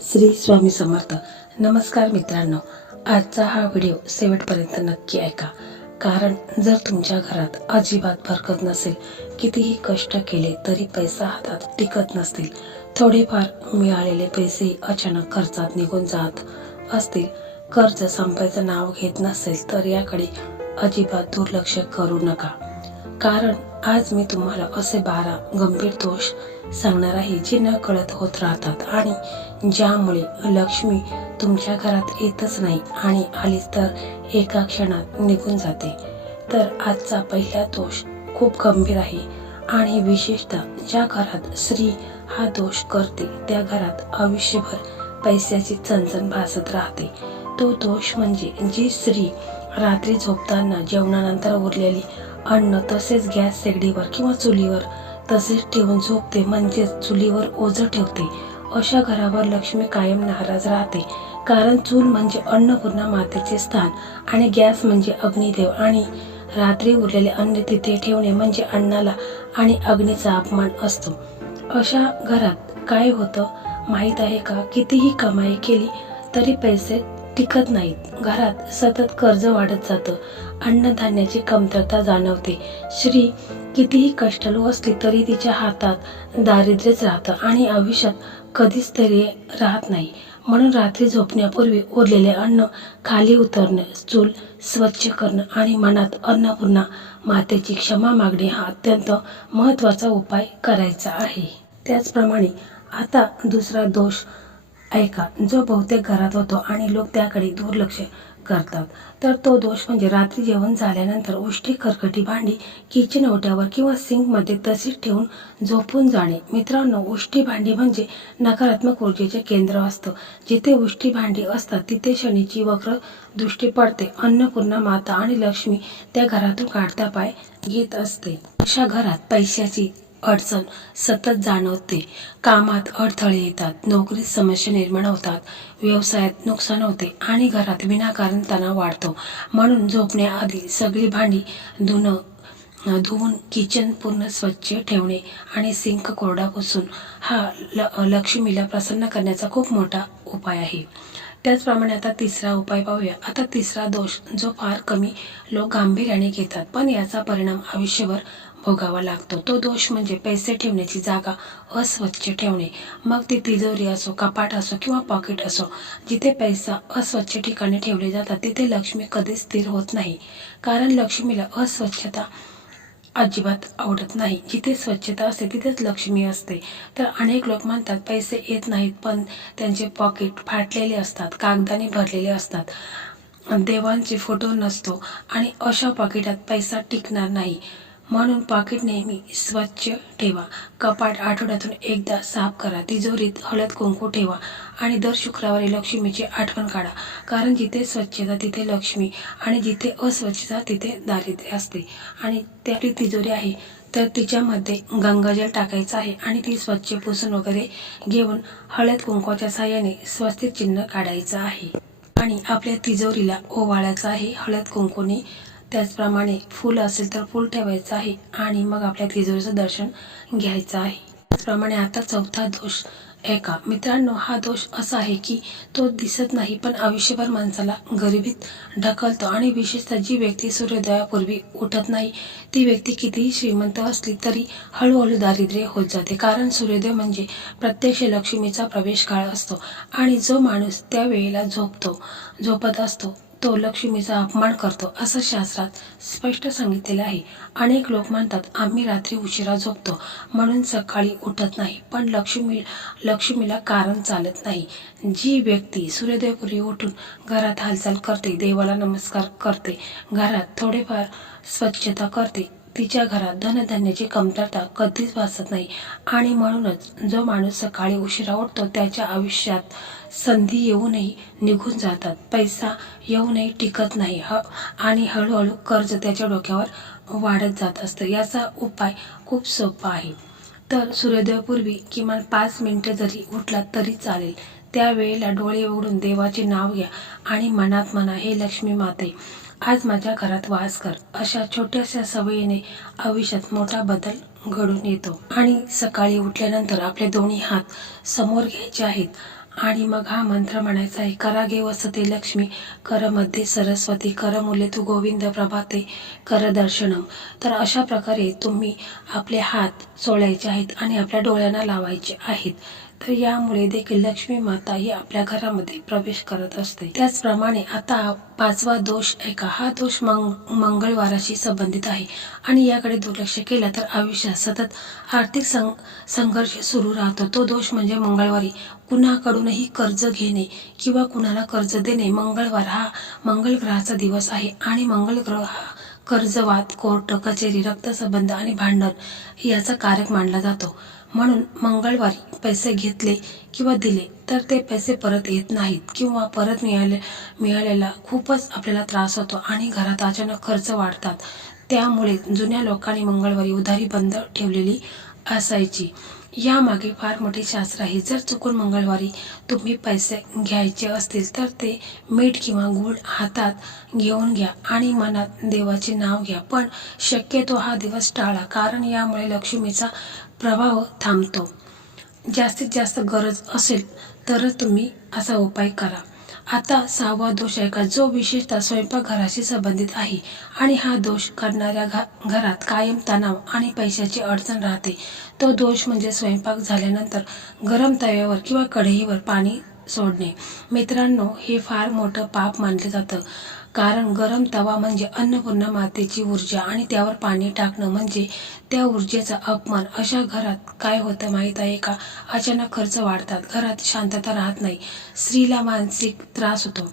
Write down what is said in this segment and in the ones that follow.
श्री स्वामी समर्थ. नमस्कार मित्रांनो, आजचा हा व्हिडिओ शेवटपर्यंत नक्की ऐका. कारण जर तुमच्या घरात अजिबात बरकत नसेल, कितीही कष्ट केले तरी पैसा हातात टिकत नसतील, थोडेफार मिळालेले पैसे अचानक खर्चात निघून जात असतील, कर्ज संपायचं नाव घेत नसेल, तर याकडे अजिबात दुर्लक्ष करू नका. कारण आज मी तुम्हाला असे 12 गंभीर दोष सांगणार आहे जे न कळत होत राहतात आणि ज्यामुळे लक्ष्मी तुमच्या घरात येतच नाही आणि आलीच तर एका क्षणात निघून जाते. तर आजचा पहिला दोष खूप गंभीर आहे आणि विशेषतः ज्या घरात स्त्री हा दोष करते त्या घरात आयुष्यभर पैशाची चणचण भासत राहते. तो दोष म्हणजे जी स्त्री रात्री झोपताना जेवणानंतर उरलेली अन्न तसेच गॅस शेगडीवर किंवा चुलीवर तसेच ठेवून झोपते, म्हणजेच चुलीवर ओझं ठेवते, अशा घरावर लक्ष्मी कायम नाराज राहते. कारण चूल म्हणजे अन्नपूर्णा मातेचे स्थान आणि गॅस म्हणजे अग्निदेव आणि रात्री उरलेले अन्न तिथे ठेवणे म्हणजे अन्नाला आणि अग्नीचा अपमान असतो. अशा घरात काय होतं माहीत आहे का? कितीही कमाई केली तरी पैसे टिकत नाहीत. घरात सतत कर्ज वाढत जातं, अन्नधान्याची कमतरता जाणवते, स्त्री कितीही कष्टाळू असली तरी तिच्या हातात दारिद्र्यच राहतं आणि आयुष्यात कधीच स्थैर्य राहत नाही. म्हणून रात्री झोपण्यापूर्वी उरलेले अन्न खाली उतरणं, चूल स्वच्छ करणं आणि मनात अन्नपूर्णा मातेची क्षमा मागणे हा अत्यंत महत्त्वाचा उपाय करायचा आहे. त्याचप्रमाणे आता दुसरा दोष ऐका, जो बहुतेक घरात होतो आणि लोक त्याकडे दुर्लक्ष करतात. तर तो दोष म्हणजे रात्री जेवण झाल्यानंतर उष्टी खरकटी भांडी किचन ओट्यावर किंवा सिंकमध्ये तशीच ठेवून झोपून जाणे. मित्रांनो, उष्टी भांडी म्हणजे नकारात्मक ऊर्जेचे केंद्र असतं. जिथे उष्टी भांडी असतात तिथे शनीची वक्र दृष्टी पडते, अन्नपूर्णा माता आणि लक्ष्मी त्या घरातून काढता पाय घेत असते. अशा घरात पैशाची अडचण सतत जाणवते, कामात अडथळे येतात, नोकरीत समस्या निर्माण होतात, व्यवसायात नुकसान होते आणि घरात विनाकारण तणाव वाढतो. म्हणून झोपण्याआधी सगळी भांडी धुवून किचन पूर्ण स्वच्छ ठेवणे आणि सिंक कोरडा पुसून हा लक्ष्मीला प्रसन्न करण्याचा खूप मोठा उपाय आहे. त्याचप्रमाणे आता तिसरा उपाय पाहूया. आता तिसरा दोष जो फार कमी लोक गांभीर्याने घेतात पण याचा परिणाम आयुष्यभर भोगावा लागतो. तो दोष म्हणजे पैसे ठेवण्याची जागा अस्वच्छ ठेवणे. मग ती तिजोरी असो, कपाट असो किंवा पॉकेट असो, जिथे पैसा अस्वच्छ ठिकाणी ठेवले जातात तिथे लक्ष्मी कधीच स्थिर होत नाही. कारण लक्ष्मीला अस्वच्छता अजिबात आवडत नाही. जिथे स्वच्छता असते तिथेच लक्ष्मी असते. तर अनेक लोक म्हणतात पैसे येत नाहीत पण त्यांचे पॉकेट फाटलेले असतात, कागदाने भरलेले असतात, देवांचे फोटो नसतो आणि अशा पॉकेटात पैसा टिकणार नाही. म्हणून पॉकेट नेहमी स्वच्छ ठेवा, कपाट आठवड्यातून एकदा साफ करा, तिजोरीत हळद कुंकू ठेवा आणि दर शुक्रवारी लक्ष्मीची आठवण काढा. कारण जिथे स्वच्छता तिथे लक्ष्मी आणि जिथे अस्वच्छता तिथे दारिद्र्य असते. आणि त्याची तिजोरी आहे तर तिच्यामध्ये गंगाजल टाकायचं आहे आणि ती स्वच्छ पुसून वगैरे घेऊन हळद कुंकवाच्या साहाय्याने स्वस्तिक चिन्ह काढायचं आहे आणि आपल्या तिजोरीला ओवाळायचं आहे हळद कुंकूने. त्याचप्रमाणे फूल असेल तर फूल ठेवायचं आहे आणि मग आपल्या तिजोरीचं दर्शन घ्यायचं आहे. त्याचप्रमाणे आता चौथा दोष ऐका. मित्रांनो, हा दोष असा आहे की तो दिसत नाही पण आयुष्यभर माणसाला गरिबीत ढकलतो आणि विशेषतः जी व्यक्ती सूर्योदयापूर्वी उठत नाही ती व्यक्ती कितीही श्रीमंत असली तरी हळूहळू दारिद्र्य होत जाते. कारण सूर्योदय म्हणजे प्रत्यक्ष लक्ष्मीचा प्रवेश काळ असतो आणि जो माणूस त्या वेळेला झोपत असतो तो लक्ष्मीचा अपमान करतो असं शास्त्रात स्पष्ट सांगितलेलं आहे. अनेक लोक म्हणतात आम्ही रात्री उशिरा झोपतो म्हणून सकाळी उठत नाही, पण लक्ष्मीला कारण चालत नाही. जी व्यक्ती सूर्योदयापूर्वी उठून घरात हालचाल करते, देवाला नमस्कार करते, घरात थोडेफार स्वच्छता करते, तिच्या घरात धनधान्याची कमतरता कधीच भासत नाही. आणि म्हणूनच जो माणूस सकाळी उशिरा उठतो त्याच्या आयुष्यात संधी येऊनही निघून जातात, पैसा येऊनही टिकत नाही आणि हळूहळू कर्ज त्याच्या डोक्यावर वाढत जात असतं. याचा उपाय खूप सोपा आहे. तर सूर्योदयापूर्वी किमान 5 मिनिटं जरी उठलात तरी चालेल. त्यावेळेला डोळे उघडून देवाचे नाव घ्या आणि मनात म्हणा, हे लक्ष्मी माते आज माझ्या घरात वास कर. अशा छोट्याशा सवयीने आयुष्यात मोठा बदल घडून येतो. आणि सकाळी उठल्यानंतर आपले दोन्ही हात समोर घ्यायचे आहेत आणि मग हा मंत्र म्हणायचा आहे, करागे वसते लक्ष्मी, करमध्ये सरस्वती, करमुले तू गोविंद प्रभाते, कर दर्शनम. तर अशा प्रकारे तुम्ही आपले हात चोळायचे आहेत आणि आपल्या डोळ्यांना लावायचे आहेत. तर यामुळे देखील लक्ष्मी माता ही आपल्या घरामध्ये प्रवेश करत असते. त्याचप्रमाणे आता 5वा दोष ऐका. हा दोष मंगळवाराशी संबंधित आहे आणि याकडे दुर्लक्ष केलं तर आयुष्यात सतत आर्थिक संघर्ष सुरू राहतो. तो दोष म्हणजे मंगळवारी कुणाकडूनही कर्ज घेणे किंवा कुणाला कर्ज देणे. मंगळवार हा मंगळ ग्रहाचा दिवस आहे आणि मंगळ ग्रह हा कर्जवाद, कोर्ट कचेरी, रक्तसंबंध आणि भांडण याचा कारक मानला जातो. म्हणून मंगळवारी पैसे घेतले किंवा दिले तर ते पैसे परत येत नाहीत किंवा परत मिळालेला खूपच आपल्याला त्रास होतो आणि घरात अचानक खर्च वाढतात. त्यामुळे जुन्या लोकांनी मंगळवारी उधारी बंद ठेवलेली असायची. यामागे फार मोठे शास्त्र आहे. जर चुकून मंगळवारी तुम्ही पैसे घ्यायचे असतील तर ते मीठ किंवा गूळ हातात घेऊन घ्या आणि मनात देवाचे नाव घ्या. पण शक्यतो हा दिवस टाळा, कारण यामुळे लक्ष्मीचा प्रभाव थांबतो. जास्तीत जास्त गरज असेल तरच तुम्ही असा उपाय करा. आता 6वा दोष ऐका, जो विशेषतः स्वयंपाकघराशी संबंधित आहे आणि हा दोष करणाऱ्या घरात कायम तणाव आणि पैशाची अडचण राहते. तो दोष म्हणजे स्वयंपाक झाल्यानंतर गरम तव्यावर किंवा कढईवर पाणी सोडणे. मित्रांनो, हे फार मोठं पाप मानलं जातं, कारण गरम तवा म्हणजे अन्नपूर्णा मातेची ऊर्जा आणि त्यावर पाणी टाकणं म्हणजे त्या ऊर्जेचा अपमान. अशा घरात काय होतं माहीत आहे का? अचानक खर्च वाढतात, घरात शांतता राहत नाही, स्त्रीला मानसिक त्रास होतो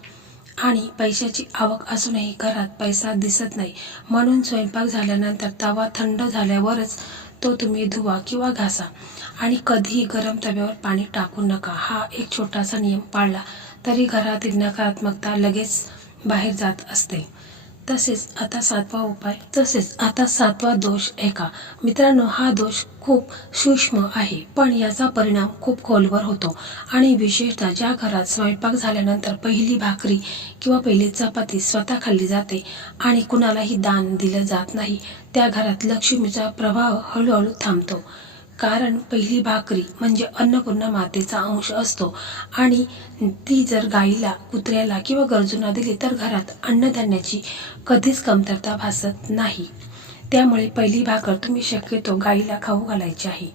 आणि पैशाची आवक असूनही घरात पैसा दिसत नाही. म्हणून स्वयंपाक झाल्यानंतर तवा थंड झाल्यावरच तो तुम्ही धुवा किंवा घासा आणि कधीही गरम तव्यावर पाणी टाकू नका. हा एक छोटासा नियम पाळला तरी घरातील नकारात्मकता लगेच बाहेर जात असते. तसेच आता 7वा दोष ऐका. मित्रांनो, हा दोष खूप सूक्ष्म आहे, पण याचा परिणाम खूप खोलवर होतो आणि विशेषतः ज्या घरात स्वयंपाक झाल्यानंतर पहिली भाकरी किंवा पहिली चपाती स्वतः खाल्ली जाते आणि कुणालाही दान दिलं जात नाही, त्या घरात लक्ष्मीचा प्रभाव हळूहळू थांबतो. कारण पहिली भाकरी म्हणजे अन्नपूर्णा मातेचा अंश असतो आणि ती जर गाईला, कुत्र्याला किंवा गरजूंना दिली तर घरात अन्नधान्याची कधीच कमतरता भासत नाही. त्यामुळे पहिली भाकर तुम्ही शक्यतो गाईला खाऊ घालायची आहे.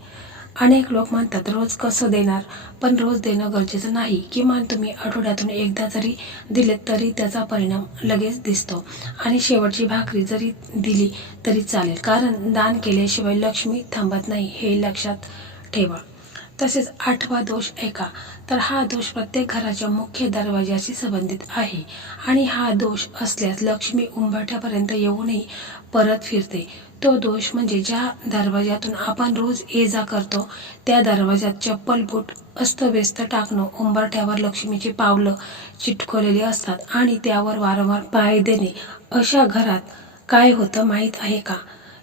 अनेक लोक म्हणतात रोज कसं देणार, पण रोज देणं गरजेचं नाही. किमान तुम्ही आठवड्यातून एकदा जरी दिले तरी त्याचा परिणाम लगेच दिसतो आणि शेवटची भाकरी जरी दिली तरी चालेल, कारण दान केल्याशिवाय लक्ष्मी थांबत नाही, हे लक्षात ठेवा. तसेच 8वा दोष ऐका. तर हा दोष प्रत्येक घराच्या मुख्य दरवाजाशी संबंधित आहे आणि हा दोष असल्यास लक्ष्मी उंबरठ्यापर्यंत येऊनही परत फिरते. तो दोष म्हणजे ज्या दरवाजातून आपण रोज ये जा करतो त्या दरवाजात चप्पल, बूट अस्तव्यस्त टाकणं. उंबरठ्यावर लक्ष्मीची पावलं चिटकवलेली असतात आणि त्यावर वारंवार पाय देणे. अशा घरात काय होतं माहीत आहे का?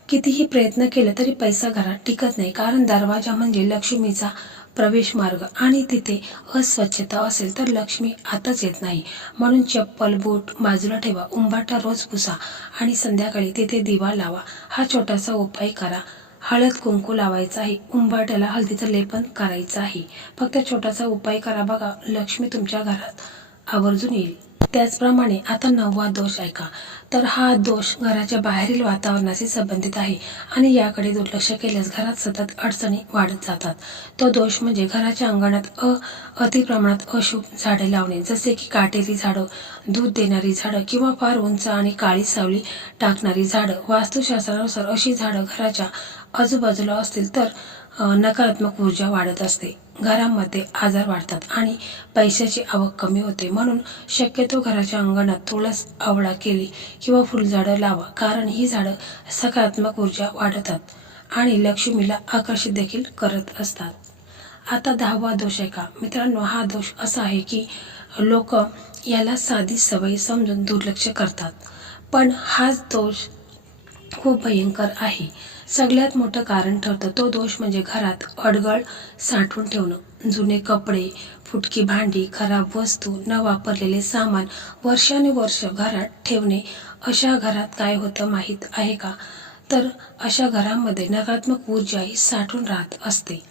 कितीही प्रयत्न केले तरी पैसा घरात टिकत नाही, कारण दरवाजा म्हणजे लक्ष्मीचा प्रवेश मार्ग आणि तिथे अस्वच्छता असेल तर लक्ष्मी आतच येत नाही. म्हणून चप्पल, बूट बाजूला ठेवा, उंबरठा रोज पुसा आणि संध्याकाळी तिथे दिवा लावा. हा छोटासा उपाय करा. हळद कुंकू लावायचं आहे, उंबरठ्याला हळदीचं लेपन करायचं आहे. फक्त छोटासा उपाय करा बघा, लक्ष्मी तुमच्या घरात आवर्जून येईल. त्याचप्रमाणे आता 9वा दोष ऐका. तर हा दोष घराच्या बाहेरील वातावरणाशी संबंधित आहे आणि याकडे दुर्लक्ष केल्यास घरात सतत अडचणी वाढत जातात. तो दोष म्हणजे घराच्या अंगणात अतिप्रमाणात अशुभ झाडे लावणे, जसे की काटेरी झाडं, दूध देणारी झाडं किंवा फार उंच आणि काळी सावली टाकणारी झाडं. वास्तुशास्त्रानुसार अशी झाडं घराच्या आजूबाजूला असतील तर नकारात्मक ऊर्जा वाढत असते, घरामध्ये आजार वाढतात आणि पैशाची आवक कमी होते. म्हणून शक्यतो घराच्या अंगणात तुळस, आवळा, केळी किंवा फुलझाडं लावा, कारण ही झाडं सकारात्मक ऊर्जा वाढवतात आणि लक्ष्मीला आकर्षित देखील करत असतात. आता 10वा दोष ऐका. मित्रांनो, हा दोष असा आहे की लोक याला साधी सवय समजून दुर्लक्ष करतात, पण हाच दोष खूप भयंकर आहे. सगळ्यात मोठं कारण ठरतं. तो दोष म्हणजे घरात अडगळ साठवून ठेवणं. जुने कपडे, फुटकी भांडी, खराब वस्तू, न वापरलेले सामान वर्षानुवर्ष घरात ठेवणे. अशा घरात काय होतं माहीत आहे का? तर अशा घरामध्ये नकारात्मक ऊर्जा ही साठून राहत असते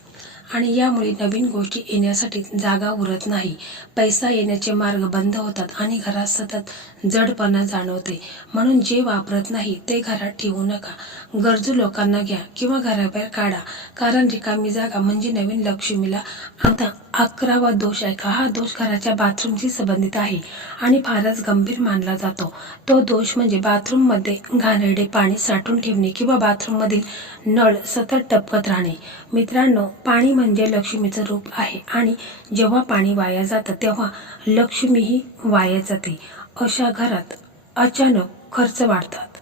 आणि यामुळे नवीन गोष्टी येण्यासाठी जागा उरत नाही. पैसा येण्याचे मार्ग बंद होतात आणि घरात सतत जडपणा जाणवते. म्हणून जे वापरत नाही ते घरात ठेवू नका. गरजू लोकांना घ्या किंवा घराबाहेर काढा, कारण रिकामी जागा म्हणजे नवीन लक्ष्मीला. आता 11वा दोष ऐका. हा दोष घराच्या बाथरूमशी संबंधित आहे आणि फारच गंभीर मानला जातो. तो दोष म्हणजे बाथरूममध्ये घाणेरडे पाणी साठवून ठेवणे किंवा बाथरूममधील नळ सतत टपकत राहणे. मित्रांनो, पाणी म्हणजे लक्ष्मीचं रूप आहे आणि जेव्हा पाणी वाया जातं तेव्हा लक्ष्मीही वाया जाते. अशा घरात अचानक खर्च वाढतात,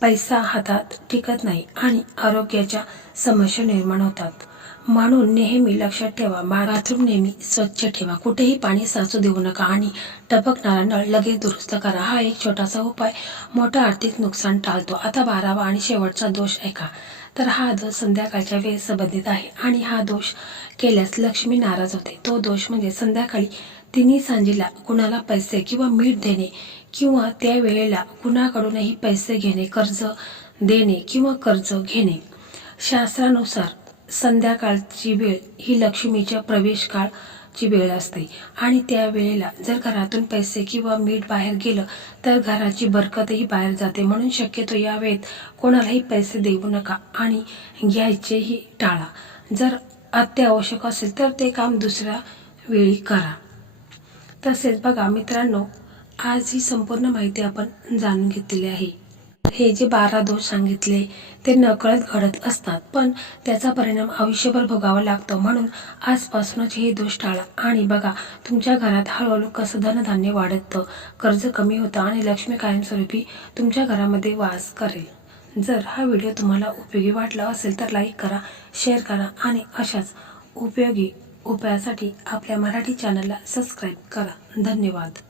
पैसा हातात टिकत नाही आणि आरोग्याच्या समस्या निर्माण होतात. म्हणून नेहमी लक्षात ठेवा, बाथरूम नेहमी स्वच्छ ठेवा, कुठेही पाणी साचू देऊ नका आणि टपकणारा नळ लगेच दुरुस्त करा. हा एक छोटासा उपाय मोठं आर्थिक नुकसान टाळतो. आता 12वा आणि शेवटचा दोष ऐका. तर हा दोष संध्याकाळच्या वेळेस संबंधित आहे आणि हा दोष केल्यास लक्ष्मी नाराज होते. तो दोष म्हणजे संध्याकाळी तिन्ही सांजेला कुणाला पैसे किंवा मीठ देणे किंवा त्या वेळेला कुणाकडूनही पैसे घेणे, कर्ज देणे किंवा कर्ज घेणे. शास्त्रानुसार संध्याकाळची वेळ ही लक्ष्मीच्या प्रवेश काळची वेळ असते आणि त्या वेळेला जर घरातून पैसे किंवा मीठ बाहेर गेलं तर घराची बरकतही बाहेर जाते. म्हणून शक्यतो या वेळेत कोणालाही पैसे देऊ नका आणि घ्यायचेही टाळा. जर अत्यावश्यक असेल तर ते काम दुसऱ्या वेळी करा. तसेच बघा मित्रांनो, आज ही संपूर्ण माहिती आपण जाणून घेतलेली आहे. हे जे 12 दोष सांगितले ते नकळत घडत असतात, पण त्याचा परिणाम आयुष्यभर भोगावा लागतो. म्हणून आजपासूनच हे दोष टाळा आणि बघा तुमच्या घरात हळूहळू कसं धनधान्य वाढतं, कर्ज कमी होतं आणि लक्ष्मी कायमस्वरूपी तुमच्या घरामध्ये वास करेल. जर हा व्हिडिओ तुम्हाला उपयोगी वाटला असेल तर लाईक करा, शेअर करा आणि अशाच उपयोगी उपायासाठी आपल्या मराठी चॅनलला सबस्क्राईब करा. धन्यवाद.